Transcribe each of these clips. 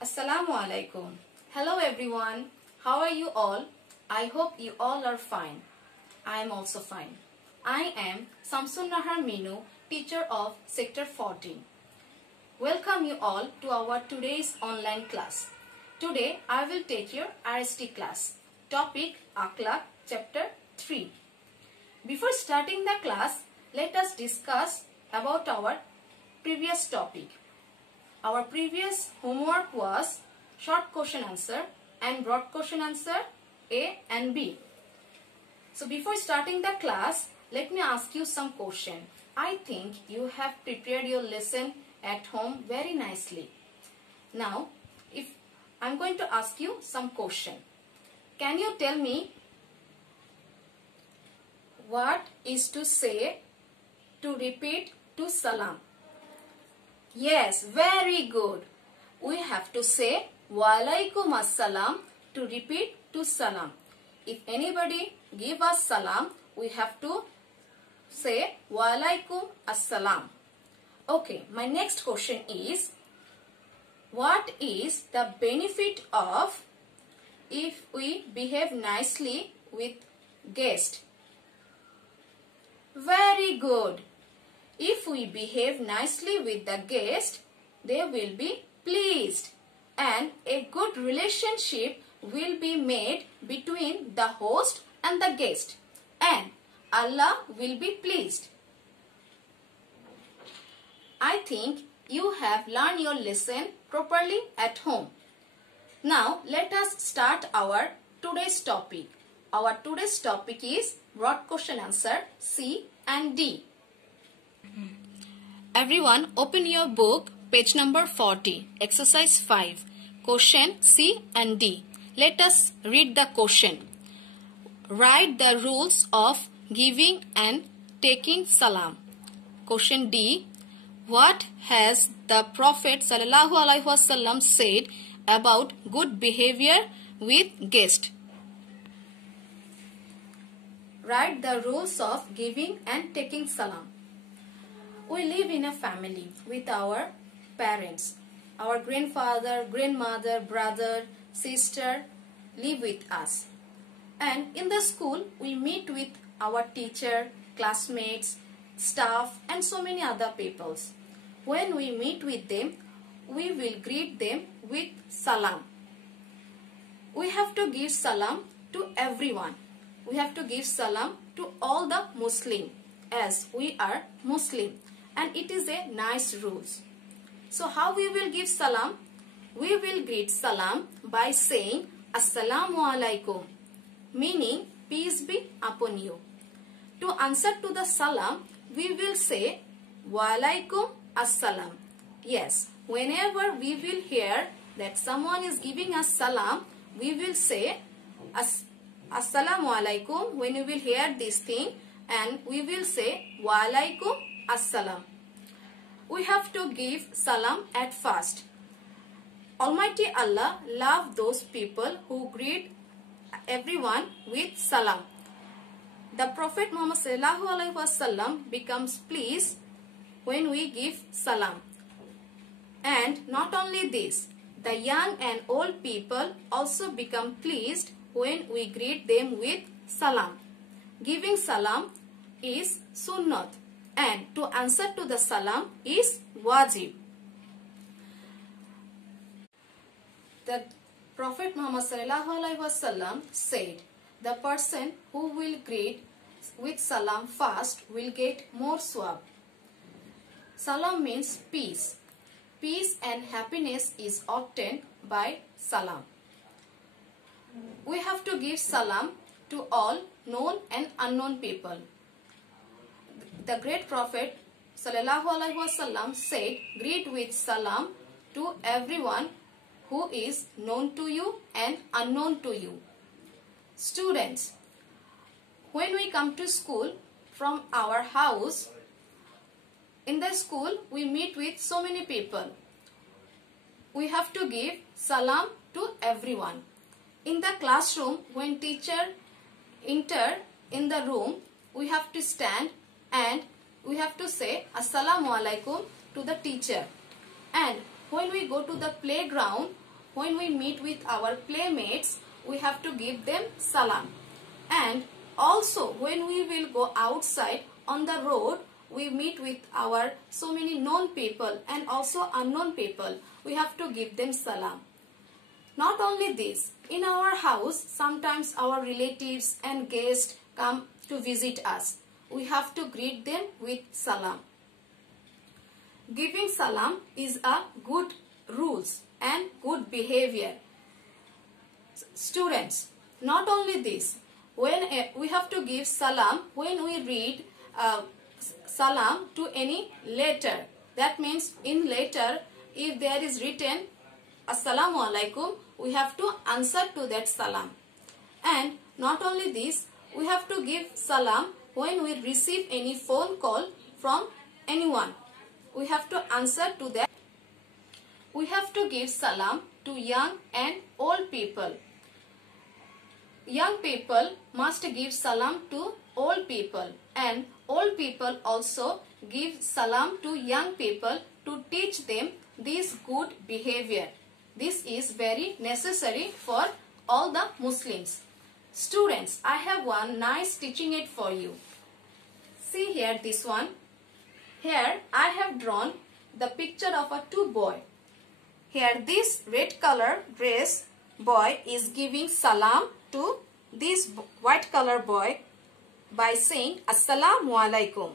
Assalamu alaikum. Hello everyone. How are you all? I hope you all are fine. I am also fine. I am Samsun Nahar Minu, teacher of Sector 14. Welcome you all to our today's online class. Today I will take your RST class. Topic Akhlaq, Chapter 3. Before starting the class, let us discuss about our previous topic. Our previous homework was short question answer and broad question answer A and B. So before starting the class, let me ask you some question. I think you have prepared your lesson at home very nicely. Now, if I'm going to ask you some question. Can you tell me what is to say to repeat to salam? Yes, very good. We have to say Walaikum Assalam to repeat to salam. If anybody give us salam, we have to say Walaikum Assalam. Okay, my next question is, what is the benefit of if we behave nicely with guest? Very good. If we behave nicely with the guest, they will be pleased and a good relationship will be made between the host and the guest, and Allah will be pleased. I think you have learned your lesson properly at home. Now let us start our today's topic. Our today's topic is broad question answer C and D. Everyone open your book, page number 40, exercise 5, question C and D. Let us read the question. Write the rules of giving and taking salam. Question D. What has the Prophet ﷺ said about good behavior with guests? Write the rules of giving and taking salam. We live in a family with our parents. Our grandfather, grandmother, brother, sister live with us. And in the school, we meet with our teacher, classmates, staff and so many other peoples. When we meet with them, we will greet them with salam. We have to give salam to everyone. We have to give salam to all the Muslim as we are Muslim. And it is a nice rules. So how we will give salam? We will greet salam by saying Assalamu alaikum, meaning peace be upon you. To answer to the salam, we will say Walaikum Assalam. Yes, whenever we will hear that someone is giving us salam, we will say Assalamu alaikum when we will hear this thing, and we will say Walaikum Assalam. We have to give salam at first. Almighty Allah loves those people who greet everyone with salam. The Prophet Muhammad ﷺ becomes pleased when we give salam. And not only this, the young and old people also become pleased when we greet them with salam. Giving salam is sunnat, and to answer to the salam is wajib. The Prophet Muhammad ﷺ said, the person who will greet with salam first will get more swab. Salam means peace. Peace and happiness is obtained by salam. We have to give salam to all known and unknown people. The great Prophet ﷺ said, greet with salam to everyone who is known to you and unknown to you. Students, when we come to school from our house, in the school we meet with so many people. We have to give salam to everyone. In the classroom, when teacher enter in the room, we have to stand and we have to say Assalamu alaikum to the teacher. And when we go to the playground, when we meet with our playmates, we have to give them salam. And also when we will go outside on the road, we meet with our so many known people and also unknown people, we have to give them salam. Not only this, in our house, sometimes our relatives and guests come to visit us. We have to greet them with salam. Giving salam is a good rules and good behavior. Students, not only this, when we have to give salam when we read salam to any letter. That means in letter, if there is written Assalamu alaikum, we have to answer to that salam. And not only this, we have to give salam when we receive any phone call from anyone. We have to answer to that. We have to give salam to young and old people. Young people must give salam to old people, and old people also give salam to young people to teach them this good behavior. This is very necessary for all the Muslims. Students, I have one nice teaching aid for you. See here this one. Here I have drawn the picture of a two boys. Here this red color dress boy is giving salam to this white color boy by saying Assalamu alaikum.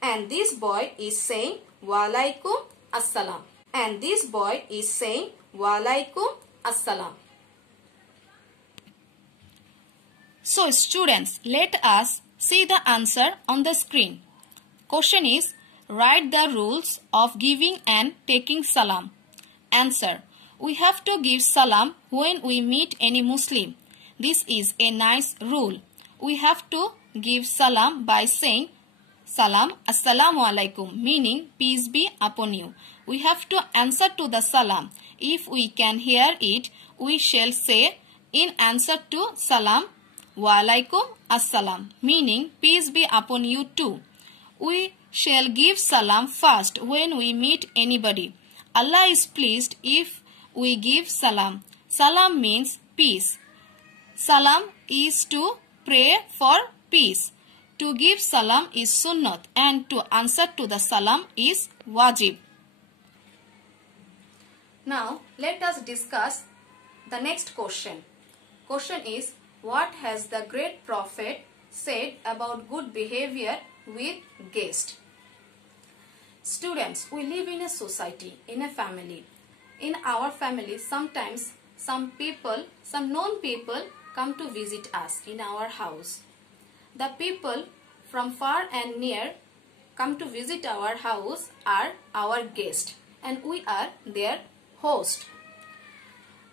And this boy is saying Wa alaikum assalam. And this boy is saying Wa alaikum assalam. So students, let us see the answer on the screen. Question is, write the rules of giving and taking salam. Answer, we have to give salam when we meet any Muslim. This is a nice rule. We have to give salam by saying salam assalamu alaikum, meaning peace be upon you. We have to answer to the salam. If we can hear it, we shall say in answer to salam wa alaikum assalam, meaning peace be upon you too. We shall give salam first when we meet anybody. Allah is pleased if we give salam. Salam means peace. Salam is to pray for peace. To give salam is sunnat and to answer to the salam is wajib. Now let us discuss the next question. Question is, what has the great prophet said about good behavior with guests? Students, we live in a society, in a family. In our family, sometimes some people, some known people come to visit us in our house. The people from far and near come to visit our house are our guests and we are their host.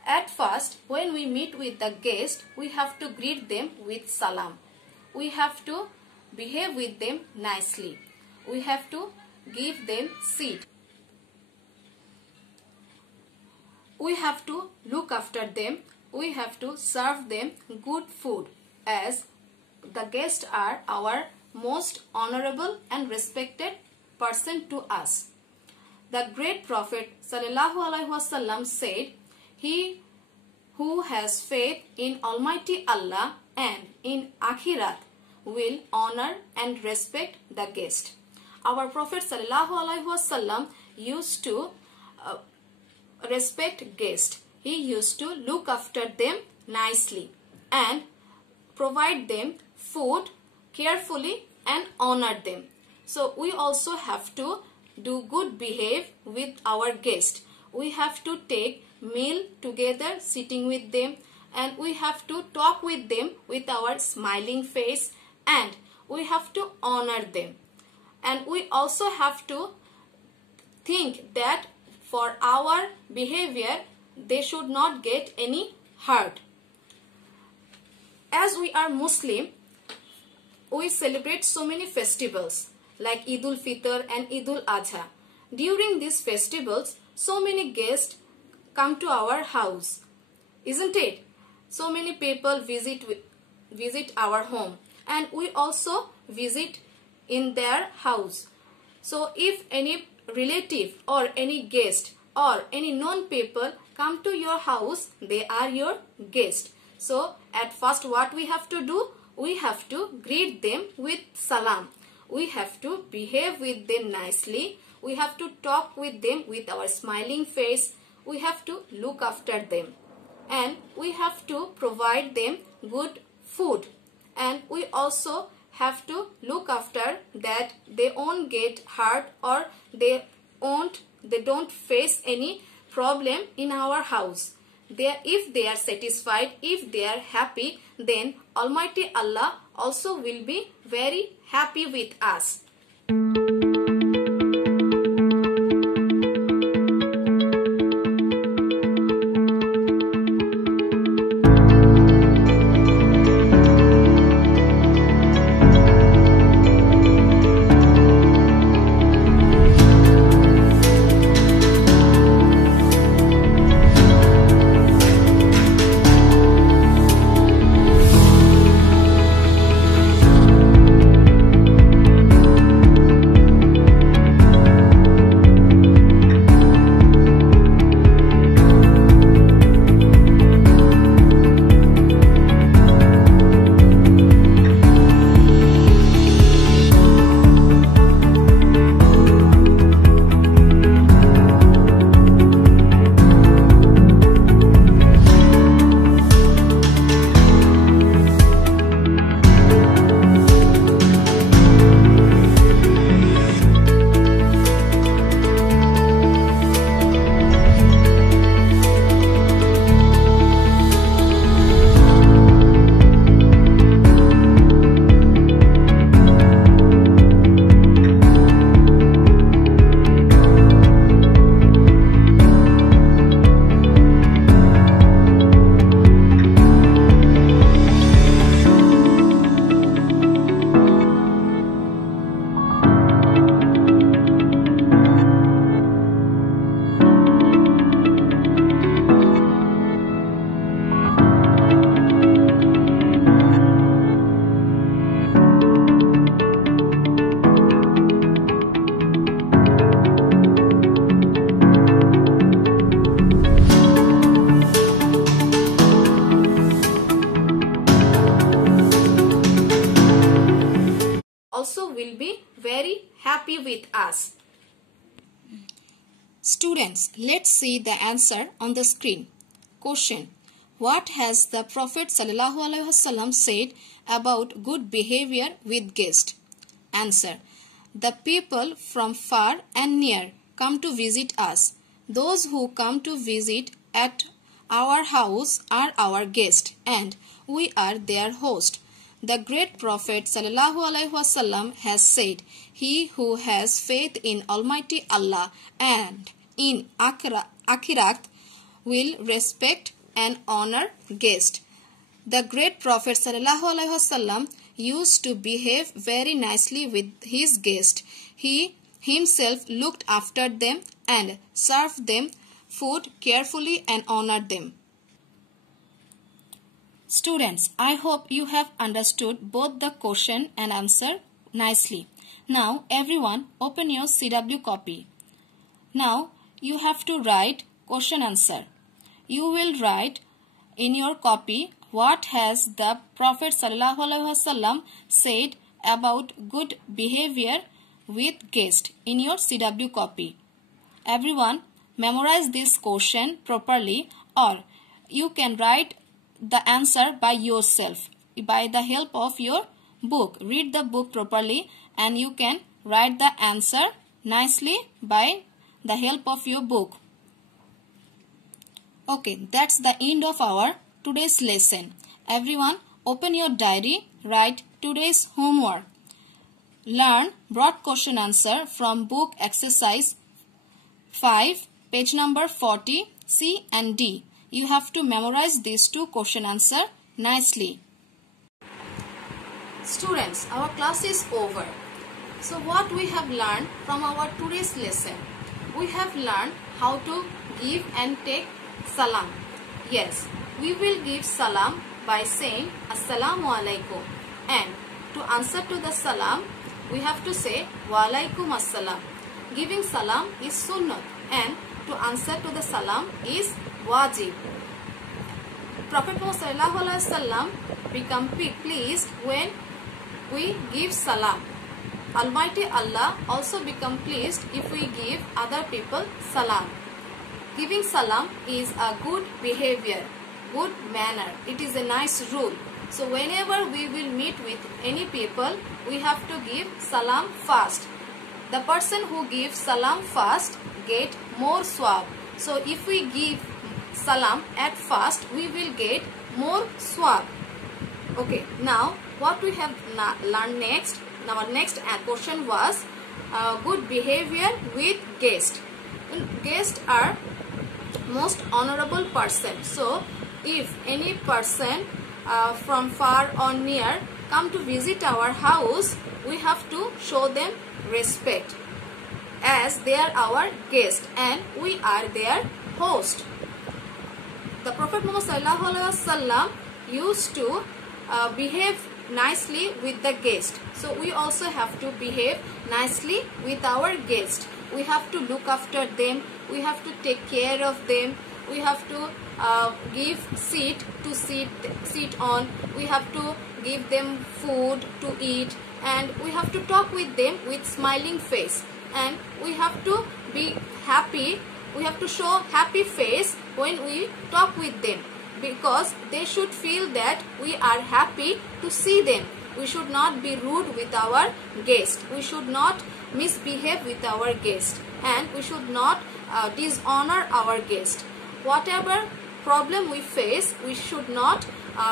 At first, when we meet with the guest, we have to greet them with salam. We have to behave with them nicely. We have to give them seat. We have to look after them. We have to serve them good food, as the guests are our most honorable and respected person to us. The great Prophet ﷺ said, he who has faith in Almighty Allah and in Akhirat will honor and respect the guest. Our Prophet ﷺ used to respect guests. He used to look after them nicely and provide them food carefully and honor them. So we also have to do good behave with our guests. We have to take meal together sitting with them, and we have to talk with them with our smiling face, and we have to honor them. And we also have to think that for our behavior they should not get any hurt. As we are Muslim, we celebrate so many festivals like Eid al-Fitr and Eid al-Adha. During these festivals, so many guests come to our house, isn't it? So many people visit our home, and we also visit in their house. So if any relative or any guest or any known people come to your house, they are your guest. So at first what we have to do? We have to greet them with salam. We have to behave with them nicely. We have to talk with them with our smiling face. We have to look after them. And we have to provide them good food. And we also have to look after that they won't get hurt or they don't face any problem in our house. If they are satisfied, if they are happy, then Almighty Allah also will be very happy with us. Also will be very happy with us. Students, let's see the answer on the screen. Question: what has the Prophet ﷺ said about good behavior with guests? Answer: the people from far and near come to visit us. Those who come to visit at our house are our guests and we are their host. The great Prophet ﷺ has said, he who has faith in Almighty Allah and in Akhirat will respect and honor guests. The great Prophet ﷺ used to behave very nicely with his guests. He himself looked after them and served them food carefully and honored them. Students, I hope you have understood both the question and answer nicely. Now, everyone open your CW copy. Now, you have to write question answer. You will write in your copy what has the Prophet ﷺ said about good behavior with guests in your CW copy. Everyone memorize this question properly, or you can write the answer by yourself by the help of your book. Read the book properly and you can write the answer nicely by the help of your book. Okay, that's the end of our today's lesson. Everyone open your diary, write today's homework. Learn broad question answer from book exercise 5, page number 40, C and D. You have to memorize these two question answer nicely. Students, our class is over. So what we have learned from our today's lesson? We have learned how to give and take salam. Yes, we will give salam by saying Assalamu alaikum. And to answer to the salam, we have to say Wa alaikum assalam. Giving salam is sunnah, and to answer to the salam is wajib. Prophet Muhammad become pleased when we give salam. Almighty Allah also become pleased if we give other people salam. Giving salam is a good behavior, good manner. It is a nice rule. So whenever we will meet with any people, we have to give salam first. The person who gives salam first get more swab. So if we give salam at first, we will get more swab. Okay, now what we have learned next, our next question was good behavior with guests. Guests are most honorable person. So if any person from far or near come to visit our house, we have to show them respect, as they are our guest and we are their host. The Prophet Muhammad used to behave nicely with the guest. So we also have to behave nicely with our guest. We have to look after them. We have to take care of them. We have to give seat to sit on. We have to give them food to eat, and we have to talk with them with smiling face, and we have to be happy. We have to show happy face when we talk with them, because they should feel that we are happy to see them. We should not be rude with our guest. We should not misbehave with our guest, and we should not dishonor our guest. Whatever problem we face, we should not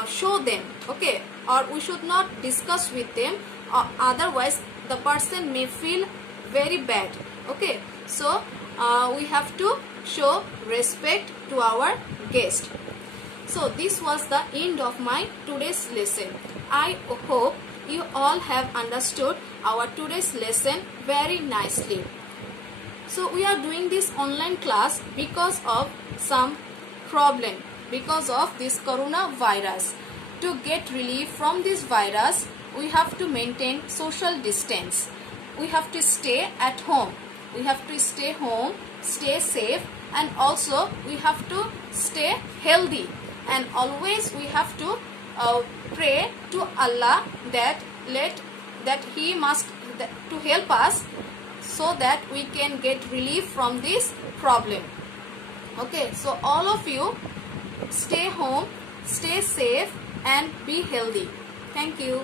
show them, okay, or we should not discuss with them, otherwise the person may feel very bad. Okay, so we have to show respect to our guest. So this was the end of my today's lesson. I hope you all have understood our today's lesson very nicely. So we are doing this online class because of some problem, because of this coronavirus. To get relief from this virus, we have to maintain social distance. We have to stay at home. We have to stay home, stay safe, and also we have to stay healthy. And always we have to pray to Allah that He must to help us, so that we can get relief from this problem. Okay, so all of you stay home, stay safe, and be healthy. Thank you.